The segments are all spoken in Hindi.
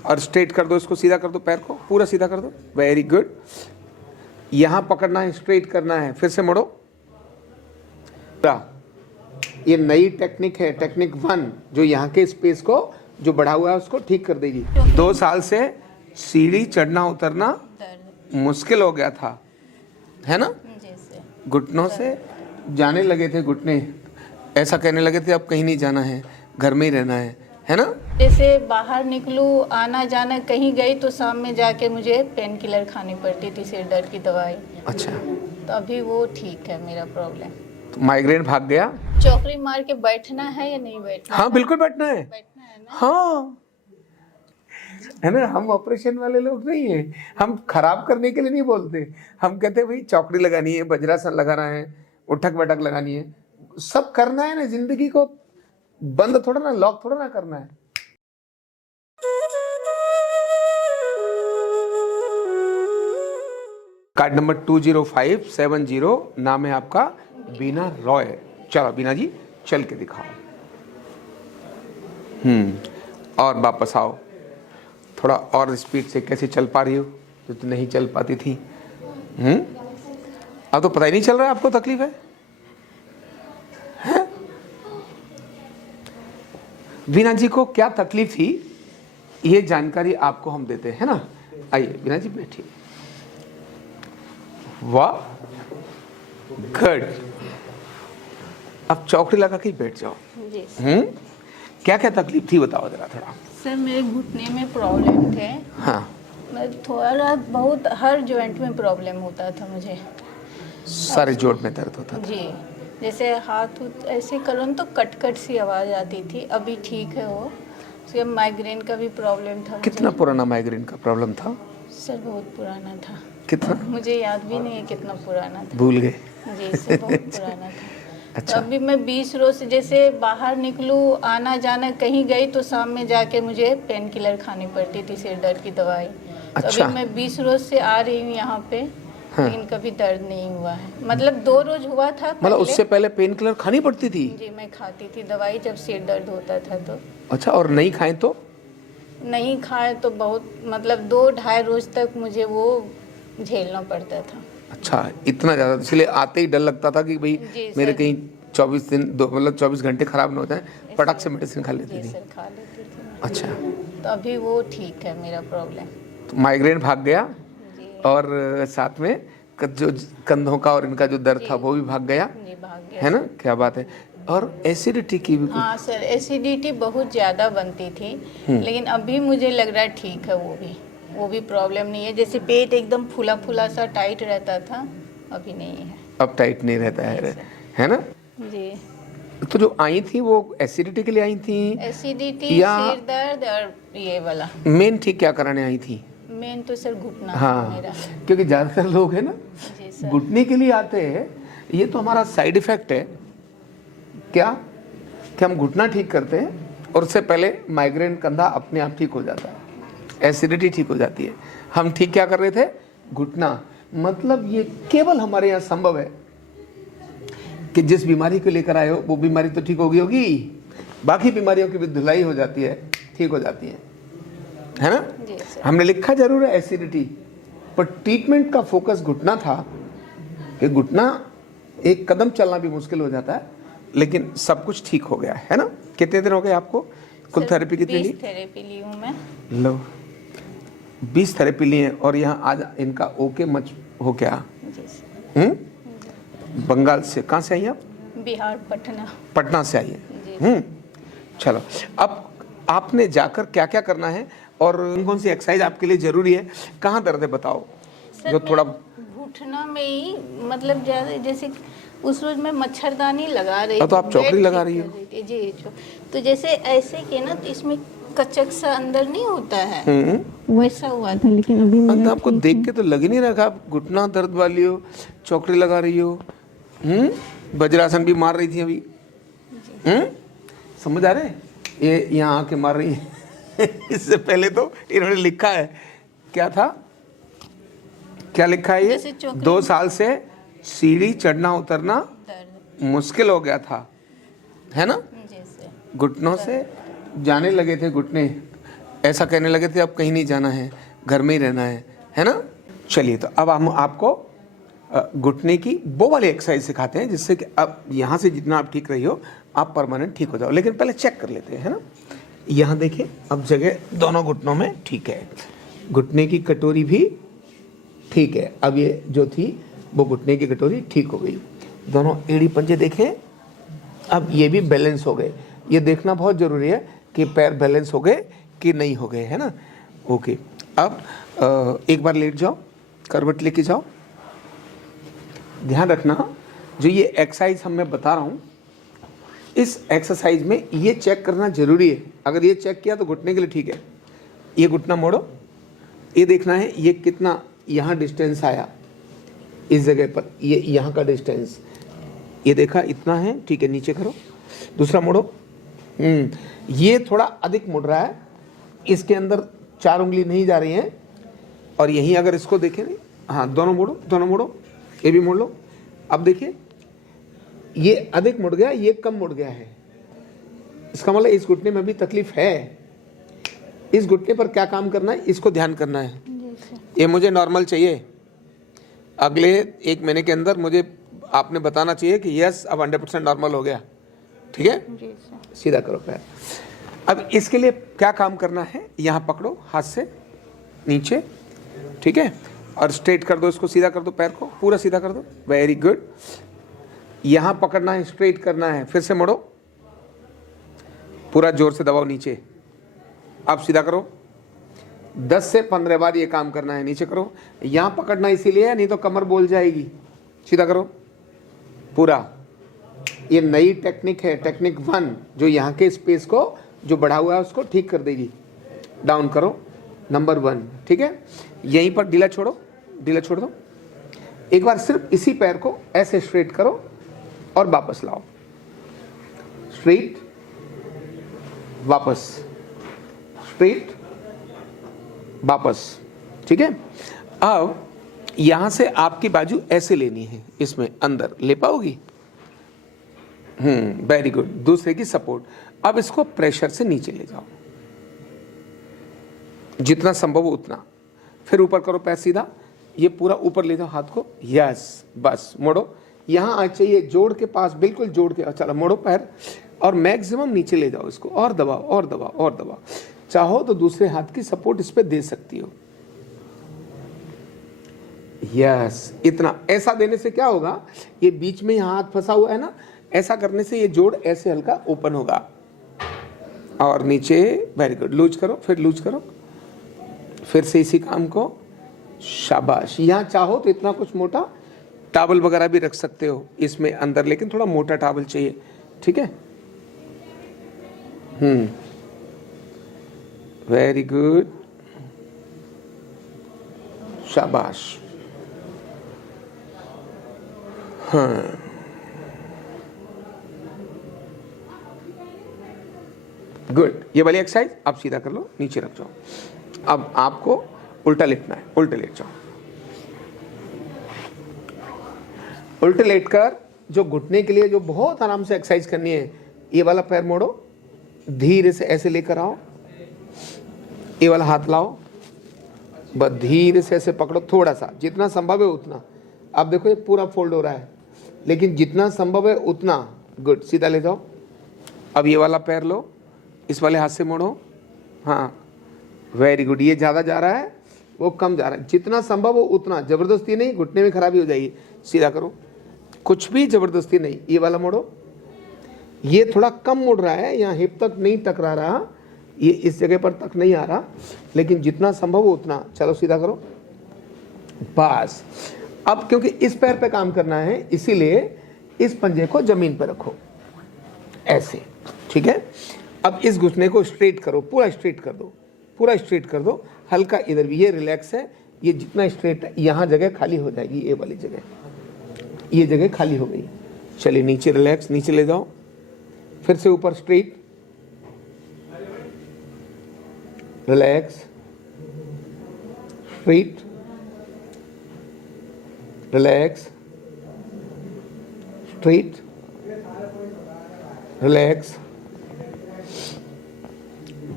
और स्ट्रेट कर दो, इसको सीधा कर दो, पैर को पूरा सीधा कर दो, वेरी गुड। यहाँ पकड़ना है, स्ट्रेट करना है, फिर से मोड़ो। ये नई टेक्निक है, टेक्निक 1, जो यहाँ के स्पेस को जो बढ़ा हुआ है उसको ठीक कर देगी। 2 साल से सीढ़ी चढ़ना उतरना मुश्किल हो गया था, है ना? घुटनों से जाने लगे थे घुटने, ऐसा कहने लगे थे अब कहीं नहीं जाना है, घर में ही रहना है ना? जैसे बाहर निकलूँ, आना जाना कहीं गई तो शाम में जाके मुझे पेन किलर खानी पड़ती थी, सिर दर्द की दवाई। अच्छा, तो अभी वो ठीक है मेरा प्रॉब्लम। तो माइग्रेन भाग गया? चौकड़ी मार के बैठना है या नहीं बैठना? हाँ बिल्कुल बैठना है। बैठना है ना? हाँ, है ना? हम ऑपरेशन वाले लोग नहीं है, हम खराब करने के लिए नहीं बोलते, हम कहते हैं भाई चौकड़ी लगानी है, वज्रासन लगाना है, उठक बैठक लगानी है, सब करना है ना। जिंदगी को बंद थोड़ा ना, लॉक थोड़ा ना करना है। कार्ड नंबर 20570, नाम है आपका बीना रॉय। चलो बीना जी चल के दिखाओ। और वापस आओ, थोड़ा और स्पीड से। कैसे चल पा रही हो जो तो नहीं चल पाती थी? अब तो पता ही नहीं चल रहा है आपको तकलीफ है? बीना जी को क्या तकलीफ थी ये जानकारी आपको हम देते हैं ना। आइए बीना जी बैठिए। वाह गुड, अब चौकड़ी लगा के बैठ जाओ। जी क्या क्या तकलीफ थी बताओ जरा थोड़ा। सर, मेरे घुटने में प्रॉब्लम थे। हाँ, मैं थोड़ा बहुत हर जॉइंट में प्रॉब्लम होता था मुझे, सारे जोड़ में दर्द होता था। जी। जैसे हाथ ऐसे करो न तो कट कट सी आवाज़ आती थी, अभी ठीक है वो। उसके माइग्रेन का भी प्रॉब्लम था मुझे। कितना पुराना माइग्रेन का प्रॉब्लम था? सर बहुत पुराना था, कितना? मुझे याद भी नहीं है कितना पुराना था। भूल गए? जी सर, बहुत पुराना था। अच्छा, तो अभी मैं 20 रोज से जैसे बाहर निकलूँ, आना जाना कहीं गई तो शाम में जाके मुझे पेन किलर खानी पड़ती थी, सिर दर्द की दवाई। तो अच्छा। अभी मैं 20 रोज से आ रही हूँ यहाँ पे। हाँ। लेकिन कभी दर्द नहीं हुआ है, मतलब 2 रोज हुआ था मतलब उससे पहले पेन किलर खानी पड़ती थी? जी, मैं खाती थी दवाई जब सिर दर्द होता था तो। अच्छा, और नहीं खाएं तो? नहीं खाए तो बहुत, मतलब 2-2.5 रोज तक मुझे वो झेलना पड़ता था। अच्छा, इतना ज़्यादा, इसलिए आते ही डर लगता था कि भाई जी मेरे सर। कहीं 24 दिन मतलब 24 घंटे खराब ना हो जाए, पटक से मेडिसिन खा लेती जी थी। सर, खा लेती थी मैं। अच्छा, तो अभी वो ठीक है मेरा प्रॉब्लम। तो माइग्रेन भाग गया जी और साथ में जो कंधों का और इनका जो दर्द था वो भी भाग गया, जी, भाग गया है ना? क्या बात है। और एसिडिटी की भी हाँ सर, एसिडिटी बहुत ज़्यादा बनती थी, लेकिन अभी मुझे लग रहा है ठीक है, वो भी प्रॉब्लम नहीं है। जैसे पेट एकदम फूला फूला सा टाइट रहता था, अभी नहीं है। अब टाइट नहीं रहता है ना? जी, तो जो आई थी वो एसिडिटी के लिए आई थी एसिडिटी, या सिर दर्द और ये वाला। मेन ठीक क्या कराने आई थी? मेन तो सर घुटना था हाँ, मेरा। क्योंकि ज़्यादातर लोग है ना जी सर। घुटने के लिए आते हैं, ये तो हमारा साइड इफेक्ट है क्या कि हम घुटना ठीक करते हैं और उससे पहले माइग्रेन कंधा अपने आप ठीक हो जाता है, एसिडिटी ठीक हो जाती है। हम ठीक क्या कर रहे थे? घुटना। मतलब ये केवल हमारे यहाँ संभव है कि जिस बीमारी को लेकर आए हो वो बीमारी तो ठीक होगी, बाकी बीमारियों की भी धुलाई हो जाती है, ठीक हो जाती है ना? जी सर। हमने लिखा जरूर है एसिडिटी, पर ट्रीटमेंट का फोकस घुटना था कि घुटना एक कदम चलना भी मुश्किल हो जाता है, लेकिन सब कुछ ठीक हो गया है ना? कितने दिन हो गए आपको? कुल थेरेपी कितनी ली? 20 थेरेपी ली हूँ मैं। लो 20 थेरेपी लिए और यहाँ आज इनका ओके मच हो गया। जी सर। बंगाल से कहाँ से आई आप? बिहार, पटना। पटना से आई जी। है। चलो, अब आपने जाकर क्या क्या करना है और कौन सी एक्सरसाइज आपके लिए जरूरी है? कहाँ दर्द है बताओ सर, जो थोड़ा। घुटना में ही, मतलब ज़्यादा, जैसे उस रोज मैं मच्छरदानी लगा रही तो आप चौकड़ी बेड लगा ठीक रही कर हो? थी। जी, तो जैसे ऐसे के ना, तो इसमें कचक सा अंदर नहीं होता है, वैसा हुआ था। लेकिन अभी मेरा आपको देख के तो लग ही नहीं रहा आप घुटना दर्द वाली हो, चौकड़ी लगा रही हो। वज्रासन भी मार रही थी अभी। समझ आ रहे? ये यहाँ आके मार रही है इससे पहले तो इन्होंने लिखा है, क्या था, क्या लिखा है जैसे ये? चौकड़ी 2 साल से सीढ़ी चढ़ना उतरना दर्द। मुश्किल हो गया था, है ना? जी सर। घुटनों से जाने लगे थे घुटने, ऐसा कहने लगे थे अब कहीं नहीं जाना है, घर में ही रहना है ना। चलिए, तो अब हम आपको घुटने की वो वाली एक्सरसाइज सिखाते हैं जिससे कि अब यहाँ से जितना आप ठीक रही हो आप परमानेंट ठीक हो जाओ। लेकिन पहले चेक कर लेते हैं, है ना। यहाँ देखिए, अब जगह दोनों घुटनों में ठीक है, घुटने की कटोरी भी ठीक है। अब ये जो थी वो घुटने की कटोरी ठीक हो गई। दोनों एड़ी पंजे देखें, अब ये भी बैलेंस हो गए। ये देखना बहुत ज़रूरी है कि पैर बैलेंस हो गए कि नहीं हो गए, है ना। ओके, अब एक बार लेट जाओ, करवट लेके जाओ। ध्यान रखना, जो ये एक्सरसाइज हम मैं बता रहा हूँ, इस एक्सरसाइज में ये चेक करना जरूरी है। अगर ये चेक किया तो घुटने के लिए ठीक है। ये घुटना मोड़ो, ये देखना है ये कितना यहाँ डिस्टेंस आया इस जगह पर, ये यहाँ का डिस्टेंस ये देखा इतना है, ठीक है। नीचे करो, दूसरा मोड़ो। ये थोड़ा अधिक मुड़ रहा है, इसके अंदर 4 उंगली नहीं जा रही हैं। और यहीं अगर इसको देखें, हाँ, दोनों मोड़ो, दोनों मोड़ो, ये भी मोड़ लो। अब देखिए, ये अधिक मुड़ गया, ये कम मुड़ गया है। इसका मतलब इस घुटने में भी तकलीफ है। इस घुटने पर क्या काम करना है, इसको ध्यान करना है। ये मुझे नॉर्मल चाहिए, अगले 1 महीने के अंदर मुझे आपने बताना चाहिए कि यस अब 100% नॉर्मल हो गया, ठीक है। सीधा करो पैर। अब इसके लिए क्या काम करना है, यहाँ पकड़ो हाथ से नीचे, ठीक है, और स्ट्रेट कर दो, इसको सीधा कर दो, पैर को पूरा सीधा कर दो। Very good. यहाँ पकड़ना है, स्ट्रेट करना है, फिर से मोड़ो, पूरा जोर से दबाओ नीचे। अब सीधा करो, 10 से 15 बार ये काम करना है। नीचे करो, यहाँ पकड़ना इसीलिए है, नहीं तो कमर बोल जाएगी। सीधा करो पूरा। ये नई टेक्निक है, टेक्निक 1, जो यहाँ के स्पेस को जो बढ़ा हुआ है उसको ठीक कर देगी। डाउन करो, नंबर 1, ठीक है। यहीं पर ढीला छोड़ो, ढीला छोड़ दो। एक बार सिर्फ इसी पैर को ऐसे स्ट्रेट करो और वापस लाओ, स्ट्रेट, वापस, स्ट्रेट, वापस, ठीक है। अब यहां से आपकी बाजू ऐसे लेनी है, इसमें अंदर ले पाओगी। Very good. दूसरे की सपोर्ट। अब इसको प्रेशर से नीचे ले जाओ, जितना संभव हो उतना। फिर ऊपर करो पैर सीधा, ये पूरा ऊपर ले जाओ हाथ को। यस, बस मोड़ो, यहाँ आ चाहिए जोड़ के पास, बिल्कुल जोड़ के। चलो मोड़ो पैर और मैक्सिमम नीचे ले जाओ इसको, और दबाओ और दबाओ और दबाओ। चाहो तो दूसरे हाथ की सपोर्ट इस पे दे सकती हो। यस, इतना। ऐसा देने से क्या होगा, ये बीच में यहाँ हाथ फंसा हुआ है ना, ऐसा करने से ये जोड़ ऐसे हल्का ओपन होगा। और नीचे, वेरी गुड। लूज करो, फिर लूज करो, फिर से इसी काम को। शाबाश। यहाँ चाहो तो इतना कुछ मोटा टॉवल वगैरह भी रख सकते हो इसमें अंदर, लेकिन थोड़ा मोटा टॉवल चाहिए, ठीक है। वेरी गुड, शाबाश। हाँ, गुड। ये वाली एक्सरसाइज आप सीधा कर लो, नीचे रख जाओ। अब आपको उल्टा लेटना है, उल्टे लेट जाओ। उल्टे लेटकर जो घुटने के लिए जो बहुत आराम से एक्सरसाइज करनी है, ये वाला पैर मोड़ो, धीरे से ऐसे लेकर आओ, ये वाला हाथ लाओ, बस धीरे से ऐसे पकड़ो, थोड़ा सा, जितना संभव है उतना। अब देखो ये पूरा फोल्ड हो रहा है, लेकिन जितना संभव है उतना। गुड, सीधा ले जाओ। अब ये वाला पैर लो, इस वाले हाथ से मोड़ो। हाँ, वेरी गुड। ये ज़्यादा जा रहा है, वो कम जा रहा है, जितना संभव हो उतना। ज़बरदस्ती नहीं, घुटने में खराबी हो जाएगी। सीधा करो, कुछ भी ज़बरदस्ती नहीं। ये वाला मोड़ो, ये थोड़ा कम मुड़ रहा है, यहाँ हिप तक नहीं टकरा रहा, ये इस जगह पर तक नहीं आ रहा, लेकिन जितना संभव हो उतना। चलो सीधा करो, बस। अब क्योंकि इस पैर पे काम करना है, इसीलिए इस पंजे को जमीन पर रखो ऐसे, ठीक है। अब इस घुटने को स्ट्रेट करो, पूरा स्ट्रेट कर दो, पूरा स्ट्रेट कर दो। हल्का इधर भी, ये रिलैक्स है, ये जितना स्ट्रेट है, यहाँ जगह खाली हो जाएगी, ये वाली जगह, ये जगह खाली हो गई। चलिए नीचे रिलैक्स, नीचे ले जाओ, फिर से ऊपर straight, relax, straight, relax, straight, relax,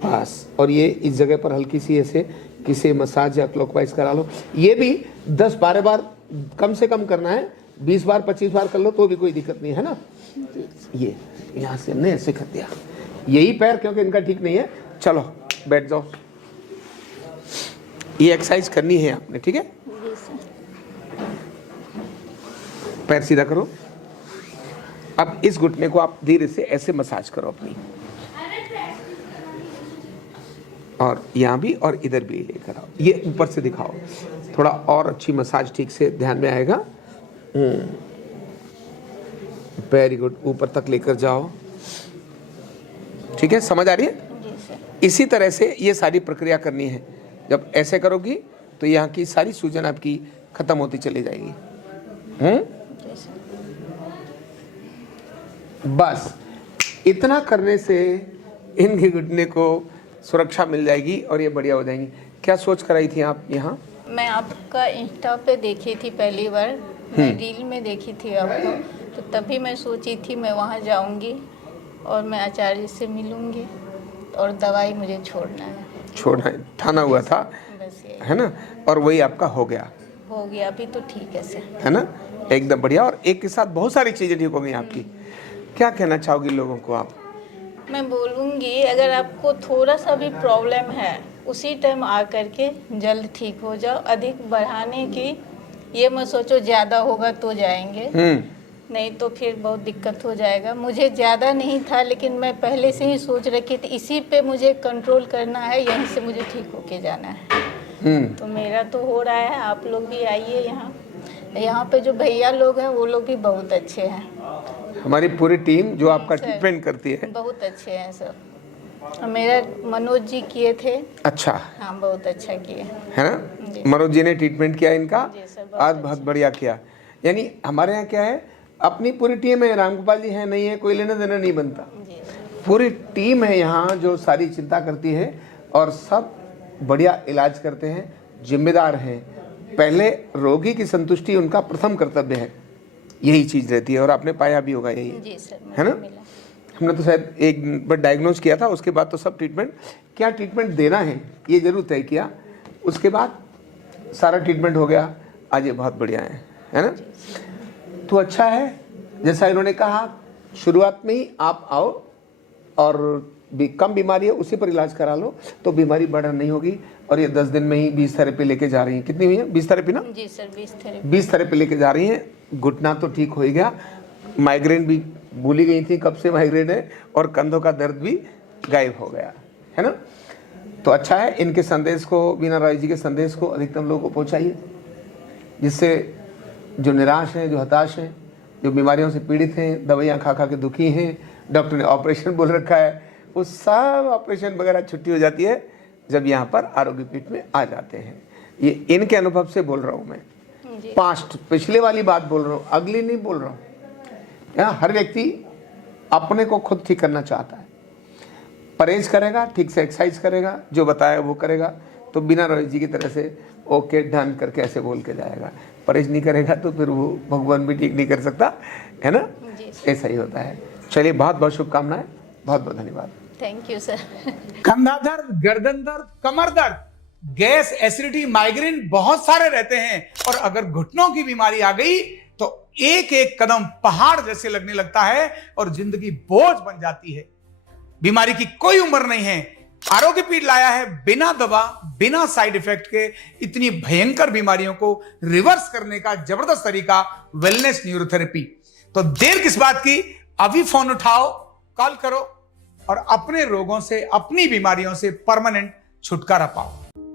बस, और ये इस जगह पर हल्की सी ऐसे किसी मसाज या क्लॉकवाइज करा लो। ये भी 10-12 बार कम से कम करना है, 20 बार 25 बार कर लो तो भी कोई दिक्कत नहीं है ना। ये यहाँ से हमने ऐसे कर दिया, यही पैर क्योंकि इनका ठीक नहीं है। चलो बैठ जाओ, ये एक्सरसाइज करनी है आपने, ठीक है। जी सर। पैर सीधा करो। अब इस घुटने को आप धीरे से ऐसे मसाज करो अपनी, और यहाँ भी और इधर भी लेकर आओ। ये ऊपर से दिखाओ, थोड़ा और अच्छी मसाज ठीक से ध्यान में आएगा। वेरी गुड, ऊपर तक लेकर जाओ, ठीक है। समझ आ रही है? जी सर। इसी तरह से ये सारी प्रक्रिया करनी है। जब ऐसे करोगी तो यहाँ की सारी सूजन आपकी खत्म होती चली जाएगी। जी सर। बस इतना करने से इनके घुटने को सुरक्षा मिल जाएगी और ये बढ़िया हो जाएंगी। क्या सोच कर आई थी आप यहाँ? मैं आपका इंस्टा पे देखी थी पहली बार, मैं रील में देखी थी आपको, तो तभी मैं सोची थी मैं वहाँ जाऊँगी और मैं आचार्य से मिलूँगी और दवाई मुझे छोड़ना है। छोड़ना है, ठाना हुआ था, बस ये है ना, और वही आपका हो गया, हो गया। अभी तो ठीक है सर। है ना, एकदम बढ़िया। और एक के साथ बहुत सारी चीजें ठीक हो गई आपकी। क्या कहना चाहोगी लोगों को आप? मैं बोलूँगी अगर आपको थोड़ा सा भी प्रॉब्लम है उसी टाइम आ करके जल्द ठीक हो जाओ। अधिक बढ़ाने की ये मत सोचो ज़्यादा होगा तो जाएंगे, नहीं तो फिर बहुत दिक्कत हो जाएगा। मुझे ज़्यादा नहीं था लेकिन मैं पहले से ही सोच रखी थी इसी पे मुझे कंट्रोल करना है, यहीं से मुझे ठीक होके जाना है। तो मेरा तो हो रहा है। आप लोग भी आइए यहाँ, यहाँ पे जो भैया लोग हैं वो लोग भी बहुत अच्छे हैं। हमारी पूरी टीम जो आपका सर, ट्रीटमेंट करती है बहुत अच्छे हैं सब। और मेरा मनोज जी किए थे। अच्छा, हाँ बहुत अच्छा किए, है ना। मनोज जी ने ट्रीटमेंट किया इनका, जी सर, बहुत आज बहुत बढ़िया किया। यानी हमारे यहाँ क्या है, अपनी पूरी टीम है। रामगोपाल जी है नहीं है, कोई लेना देना नहीं बनता। जी पूरी टीम है यहाँ जो सारी चिंता करती है और सब बढ़िया इलाज करते हैं, जिम्मेदार हैं। पहले रोगी की संतुष्टि उनका प्रथम कर्तव्य है, यही चीज़ रहती है। और आपने पाया भी होगा यही, जी सर, है ना। मिला। हमने तो शायद एक बार डायग्नोज किया था, उसके बाद तो सब ट्रीटमेंट, क्या ट्रीटमेंट देना है ये जरूर तय किया, उसके बाद सारा ट्रीटमेंट हो गया। आज ये बहुत बढ़िया है ना। तो अच्छा है, जैसा इन्होंने कहा शुरुआत में ही आप आओ और भी कम बीमारी है उसी पर इलाज करा लो तो बीमारी बढ़ नहीं होगी। और ये 10 दिन में ही 20 थेरेपी लेके जा रही हैं। कितनी हुई है? 20 थेरेपी ना? जी सर, 20 20 थेरेपी लेके जा रही हैं। घुटना तो ठीक हो ही गया, माइग्रेन भी भूली गई थी कब से माइग्रेन है, और कंधों का दर्द भी गायब हो गया, है ना। तो अच्छा है, इनके संदेश को, बीना रॉय जी के संदेश को अधिकतम लोगों को पहुँचाइए, जिससे जो निराश हैं, जो हताश हैं, जो बीमारियों से पीड़ित हैं, दवाइयाँ खा खा के दुखी हैं, डॉक्टर ने ऑपरेशन बोल रखा है, वो सब ऑपरेशन वगैरह छुट्टी हो जाती है जब यहाँ पर आरोग्य पीठ में आ जाते हैं। ये इनके अनुभव से बोल रहा हूँ मैं, पास्ट पिछले वाली बात बोल रहा हूँ, अगली नहीं बोल रहा हूँ। यहाँ हर व्यक्ति अपने को खुद ठीक करना चाहता है, परहेज करेगा, ठीक से एक्सरसाइज करेगा, जो बताया वो करेगा, तो बिना रॉय जी की तरह से ओके डन करके ऐसे बोल के जाएगा। परहेज नहीं करेगा तो फिर वो भगवान भी ठीक नहीं कर सकता, है ना। ऐसा ही होता है। चलिए, बहुत बहुत शुभकामनाएं, बहुत बहुत धन्यवाद। Thank you sir. कंधा दर्द, गर्दन दर्द, कमर दर्द, गैस, एसिडिटी, माइग्रेन बहुत सारे रहते हैं। और अगर घुटनों की बीमारी आ गई तो एक एक कदम पहाड़ जैसे लगने लगता है और जिंदगी बोझ बन जाती है। बीमारी की कोई उम्र नहीं है। आरोग्य पीठ लाया है बिना दवा, बिना साइड इफेक्ट के इतनी भयंकर बीमारियों को रिवर्स करने का जबरदस्त तरीका, वेलनेस न्यूरोथेरेपी। तो देर किस बात की, अभी फोन उठाओ, कॉल करो और अपने रोगों से, अपनी बीमारियों से परमानेंट छुटकारा पाओ।